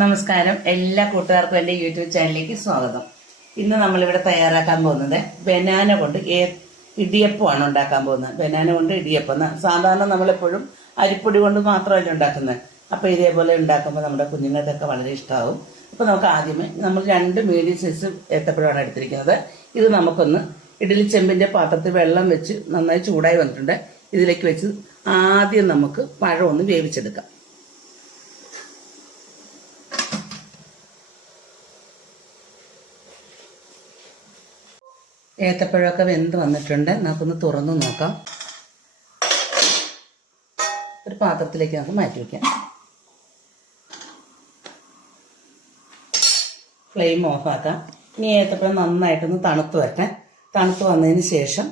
നമസ്കാരം, എല്ലാ കൂട്ടുകാർക്കും എൻ്റെ യൂട്യൂബ് ചാനലിലേക്ക് സ്വാഗതം. ഇന്ന് നമ്മളിവിടെ തയ്യാറാക്കാൻ പോകുന്നത് ബനാന കൊണ്ട് ഇടിയപ്പമാണ് ഉണ്ടാക്കാൻ പോകുന്നത്. ബനാന കൊണ്ട് ഇടിയപ്പം സാധാരണ നമ്മളെപ്പോഴും അരിപ്പൊടി കൊണ്ട് മാത്രമല്ല ഉണ്ടാക്കുന്നത്. അപ്പോൾ ഇതേപോലെ ഉണ്ടാക്കുമ്പോൾ നമ്മുടെ കുഞ്ഞുങ്ങൾക്കൊക്കെ വളരെ ഇഷ്ടമാവും. അപ്പോൾ നമുക്ക് ആദ്യമേ നമ്മൾ 2 മീഡിയം സൈസ് ഏത്തപ്പഴമാണ് എടുത്തിരിക്കുന്നത്. ഇത് നമുക്കൊന്ന് ഇഡ്ഡലി ചെമ്പിൻ്റെ പാത്രത്തിൽ വെള്ളം വെച്ച് നന്നായി ചൂടായി വന്നിട്ടുണ്ട്. ഇതിലേക്ക് വെച്ച് ആദ്യം നമുക്ക് പഴം ഒന്ന് വേവിച്ചെടുക്കാം. ഏത്തപ്പഴമൊക്കെ വെന്ത് വന്നിട്ടുണ്ട്. നമുക്കൊന്ന് തുറന്നു നോക്കാം. ഒരു പാത്രത്തിലേക്ക് നമുക്ക് മാറ്റി വയ്ക്കാം. ഫ്ലെയിം ഓഫാക്കാം. ഇനി ഏത്തപ്പഴം നന്നായിട്ടൊന്ന് തണുത്ത് വരട്ടെ. തണുത്ത് വന്നതിന് ശേഷം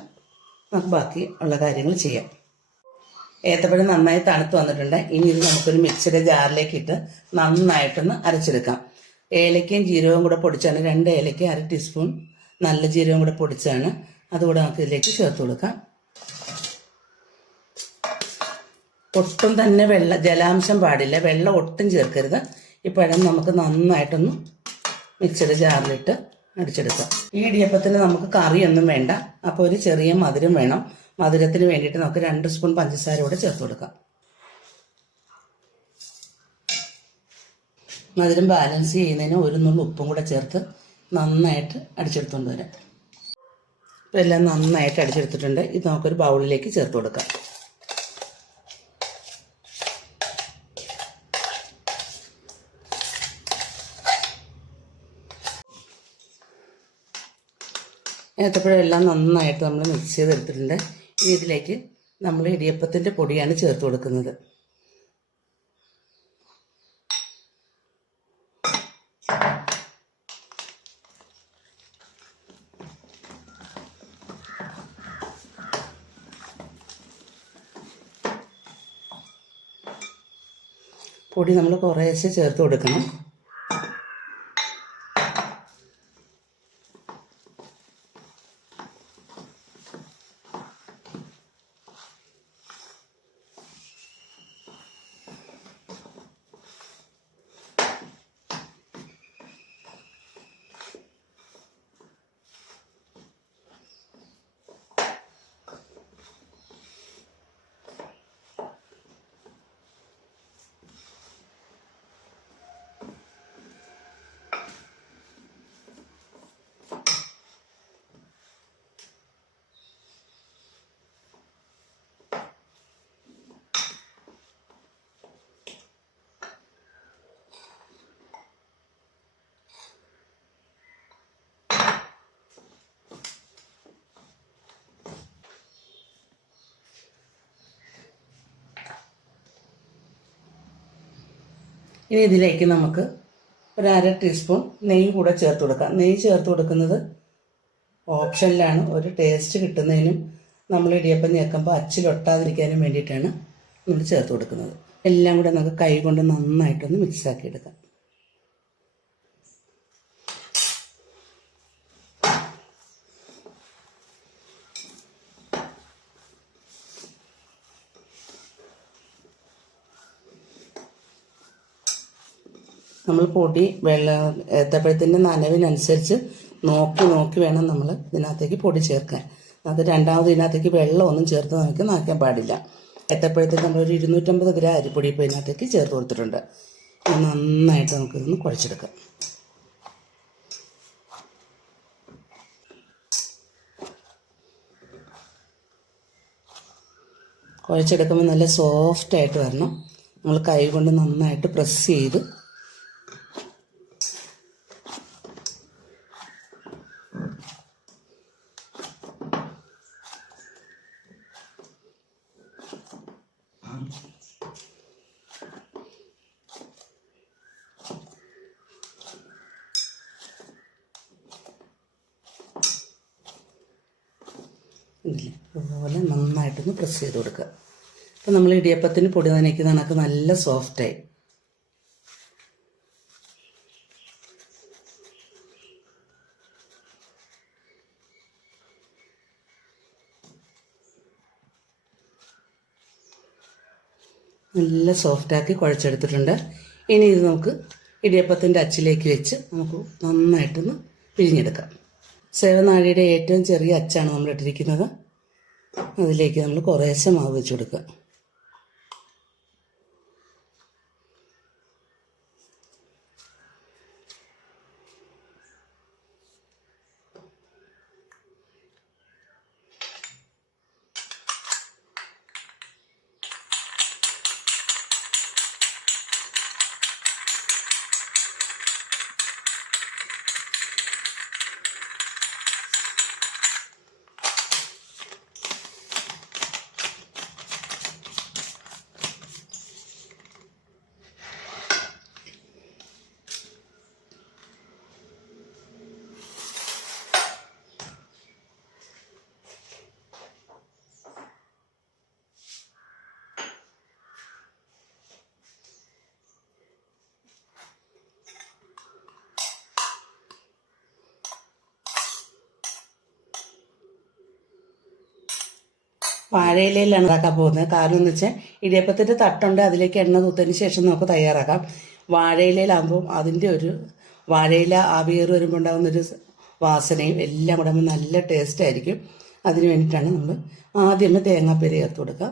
നമുക്ക് ബാക്കി ഉള്ള കാര്യങ്ങൾ ചെയ്യാം. ഏത്തപ്പഴം നന്നായി തണുത്ത് വന്നിട്ടുണ്ട്. ഇനി ഇത് നമുക്കൊരു മിക്സിയുടെ ജാറിലേക്ക് ഇട്ട് നന്നായിട്ടൊന്ന് അരച്ചെടുക്കാം. ഏലക്കയും ജീരകവും കൂടെ പൊടിച്ചാണ്. 2 ഏലക്ക, 1/2 ടീസ്പൂൺ നല്ല ജീരകം കൂടെ പൊടിച്ചാണ്. അതുകൂടെ നമുക്ക് ഇതിലേക്ക് ചേർത്ത് കൊടുക്കാം. ഒട്ടും തന്നെ ജലാംശം പാടില്ല, വെള്ളം ഒട്ടും ചേർക്കരുത്. ഈ പഴം നമുക്ക് നന്നായിട്ടൊന്ന് മിക്സിയുടെ ജാറിലിട്ട് അടിച്ചെടുക്കാം. ഈ ഇടിയപ്പത്തിന് നമുക്ക് കറിയൊന്നും വേണ്ട. അപ്പോൾ ഒരു ചെറിയ മധുരം വേണം. മധുരത്തിന് വേണ്ടിയിട്ട് നമുക്ക് 2 സ്പൂൺ പഞ്ചസാര കൂടെ ചേർത്ത് കൊടുക്കാം. മധുരം ബാലൻസ് ചെയ്യുന്നതിന് 1 നുള്ളി ഉപ്പും കൂടെ ചേർത്ത് നന്നായിട്ട് അടിച്ചെടുത്തുകൊണ്ട് വരാം. ഇപ്പോൾ എല്ലാം നന്നായിട്ട് അടിച്ചെടുത്തിട്ടുണ്ട്. ഇത് നമുക്കൊരു ബൗളിലേക്ക് ചേർത്ത് കൊടുക്കാം. ഏത്തപ്പഴം എല്ലാം നന്നായിട്ട് നമ്മൾ മിക്സ് ചെയ്തെടുത്തിട്ടുണ്ട്. ഇനി ഇതിലേക്ക് നമ്മൾ ഇടിയപ്പത്തിൻ്റെ പൊടിയാണ് ചേർത്ത് കൊടുക്കുന്നത്. പൊടി നമ്മൾ കുറേശ്ശെ ചേർത്ത് കൊടുക്കണം. ഇനി ഇതിലേക്ക് നമുക്ക് ഒരു 1/2 ടീസ്പൂൺ നെയ്യ് കൂടെ ചേർത്ത് കൊടുക്കാം. നെയ്യ് ചേർത്ത് കൊടുക്കുന്നത് ഓപ്ഷനിലാണ്. ഒരു ടേസ്റ്റ് കിട്ടുന്നതിനും നമ്മൾ ഇടിയപ്പം ചേർക്കുമ്പോൾ അച്ചിലൊട്ടാതിരിക്കാനും വേണ്ടിയിട്ടാണ് നമ്മൾ ചേർത്ത് കൊടുക്കുന്നത്. എല്ലാം കൂടെ നമുക്ക് കൈ കൊണ്ട് നന്നായിട്ടൊന്ന് മിക്സാക്കി എടുക്കാം. നമ്മൾ പൊടി ഏത്തപ്പഴത്തിൻ്റെ നനവിനനുസരിച്ച് നോക്കി വേണം നമ്മൾ ഇതിനകത്തേക്ക് പൊടി ചേർക്കാൻ. അത് രണ്ടാമത് ഇതിനകത്തേക്ക് വെള്ളമൊന്നും ചേർത്ത് നമുക്ക് നനയ്ക്കാൻ പാടില്ല. ഏത്തപ്പഴത്തിൽ നമ്മളൊരു 250 ഗ്രാം അരിപ്പൊടി ഇപ്പോൾ ഇതിനകത്തേക്ക് ചേർത്ത് കൊടുത്തിട്ടുണ്ട്. നന്നായിട്ട് നമുക്കിതൊന്ന് കുഴച്ചെടുക്കാം. കുഴച്ചെടുക്കുമ്പോൾ നല്ല സോഫ്റ്റായിട്ട് വരണം. നമ്മൾ കൈ കൊണ്ട് നന്നായിട്ട് പ്രസ് ചെയ്ത് ഇതില്ലേ അതുപോലെ നന്നായിട്ടൊന്ന് പ്രസ് ചെയ്ത് കൊടുക്കുക. അപ്പോൾ നമ്മൾ ഇടിയപ്പത്തിന് പൊടി നനയ്ക്കുന്ന കണക്ക് നല്ല സോഫ്റ്റായി. നല്ല സോഫ്റ്റാക്കി കുഴച്ചെടുത്തിട്ടുണ്ട്. ഇനി ഇത് നമുക്ക് ഇടിയപ്പത്തിൻ്റെ അച്ചിലേക്ക് വെച്ച് നമുക്ക് നന്നായിട്ടൊന്ന് പിഴിഞ്ഞെടുക്കാം. സേവനാഴിയുടെ ഏറ്റവും ചെറിയ അച്ചാണ് നമ്മൾ ഇട്ടിരിക്കുന്നത്. അതിലേക്ക് നമ്മൾ കുറേശ്ശെ മാവ് വെച്ച് കൊടുക്കുക. വാഴയിലയിലാണ് ഉണ്ടാക്കാൻ പോകുന്നത്. കാരണം എന്ന് വെച്ചാൽ ഇടിയപ്പത്തിൻ്റെ തട്ടുണ്ട്, അതിലേക്ക് എണ്ണ തൂത്തതിന് ശേഷം നമുക്ക് തയ്യാറാക്കാം. വാഴയിലയിലാകുമ്പോൾ അതിൻ്റെ ഒരു വാഴയില ആവിയേറി വരുമ്പോൾ ഉണ്ടാകുന്നൊരു വാസനയും എല്ലാം കൂടെ നല്ല ടേസ്റ്റ് ആയിരിക്കും. അതിന് വേണ്ടിയിട്ടാണ് നമ്മൾ ആദ്യമേ തേങ്ങാപ്പേര് ചേർത്ത് കൊടുക്കുക.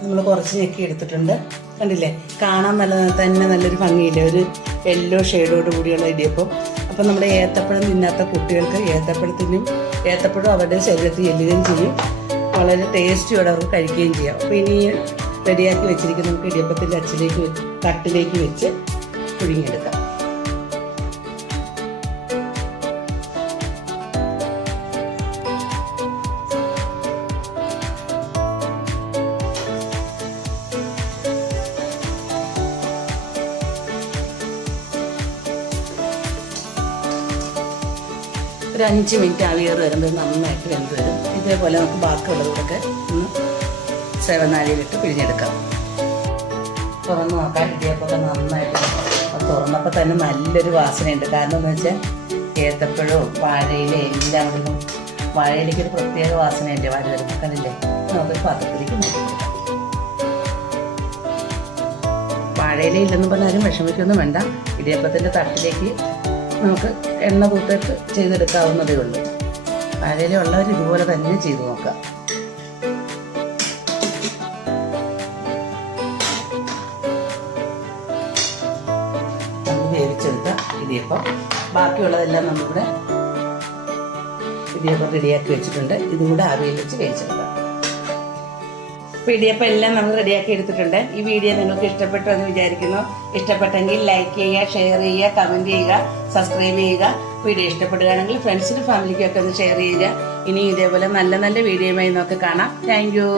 നമ്മൾ കുറച്ച് ഞെക്കി എടുത്തിട്ടുണ്ട്. കണ്ടില്ലേ, കാണാൻ നല്ലൊരു ഭംഗിയില്ലേ, ഒരു യെല്ലോ ഷെയ്ഡോട് കൂടിയുള്ള ഇടിയപ്പം. അപ്പം നമ്മുടെ ഏത്തപ്പഴം തിന്നാത്ത കുട്ടികൾക്ക് ഏത്തപ്പഴം അവരുടെ ശരീരത്തിൽ ചെല്ലുകയും ചെയ്യും. വളരെ ടേസ്റ്റിയോടെ അവർക്ക് കഴിക്കുകയും ചെയ്യാം. അപ്പോൾ ഇനി റെഡിയാക്കി വെച്ചിരിക്കുന്ന നമുക്ക് ഇടിയപ്പത്തിൻ്റെ തട്ടിലേക്ക് വെച്ച് പുഴുങ്ങിയെടുക്കാം. ഒരു 5 മിനിറ്റ് ആവിയേറി വരുമ്പോൾ നന്നായിട്ട് വെന്ത് വരും. ഇതേപോലെ നമുക്ക് ബാക്കിയുള്ളതുകൊണ്ടൊക്കെ ഒന്ന് സേവനാഴിയിലിട്ട് പിഴിഞ്ഞെടുക്കാം. തുറന്ന് നോക്കാം. ഇടിയപ്പൊക്കെ നന്നായിട്ട് തുറന്നപ്പോൾ തന്നെ നല്ലൊരു വാസനയുണ്ട്. കാരണം എന്ന് വെച്ചാൽ ഏത്തപ്പഴവും വാഴയിലയും എല്ലാം കൂടി, വാഴയിലേക്ക് ഒരു പ്രത്യേക വാസനയുണ്ട് വാഴ വരുമ്പോൾ. കണ്ടില്ലേ, നമുക്കൊരു പാത്രത്തിലേക്ക് നോക്കിക്കൊടുക്കാം. വാഴയില ഇല്ലെന്ന് പറഞ്ഞാലും വിഷമിക്കൊന്നും വേണ്ട. ഇടിയപ്പത്തിൻ്റെ തട്ടിലേക്ക് നമുക്ക് എണ്ണ തൂത്തിട്ട് ചെയ്തെടുക്കാവുന്നതേ ഉള്ളൂ. വാഴയില ഉള്ളവർ ഇതുപോലെ തന്നെ ചെയ്തു നോക്കാം. നമുക്ക് വേവിച്ചെടുത്ത ഇടിയപ്പം, ബാക്കിയുള്ളതെല്ലാം നമ്മളിവിടെ ഇടിയപ്പം റെഡിയാക്കി വെച്ചിട്ടുണ്ട്. ഇതുകൂടെ ആവിയിൽ വെച്ച് വേവിച്ചെടുക്കാം. ഇടിയപ്പം എല്ലാം നമ്മൾ റെഡിയാക്കി എടുത്തിട്ടുണ്ട്. ഈ വീഡിയോ നിങ്ങൾക്ക് ഇഷ്ടപ്പെട്ടു എന്ന് വിചാരിക്കുന്നു. ഇഷ്ടപ്പെട്ടെങ്കിൽ ലൈക്ക് ചെയ്യുക, ഷെയർ ചെയ്യുക, കമൻറ്റ് ചെയ്യുക, സബ്സ്ക്രൈബ് ചെയ്യുക. വീഡിയോ ഇഷ്ടപ്പെടുകയാണെങ്കിൽ ഫ്രണ്ട്സിനും ഫാമിലിക്കും ഒക്കെ ഒന്ന് ഷെയർ ചെയ്യുക. ഇനി ഇതേപോലെ നല്ല വീഡിയോയുമായി നമുക്ക് കാണാം. Thank you.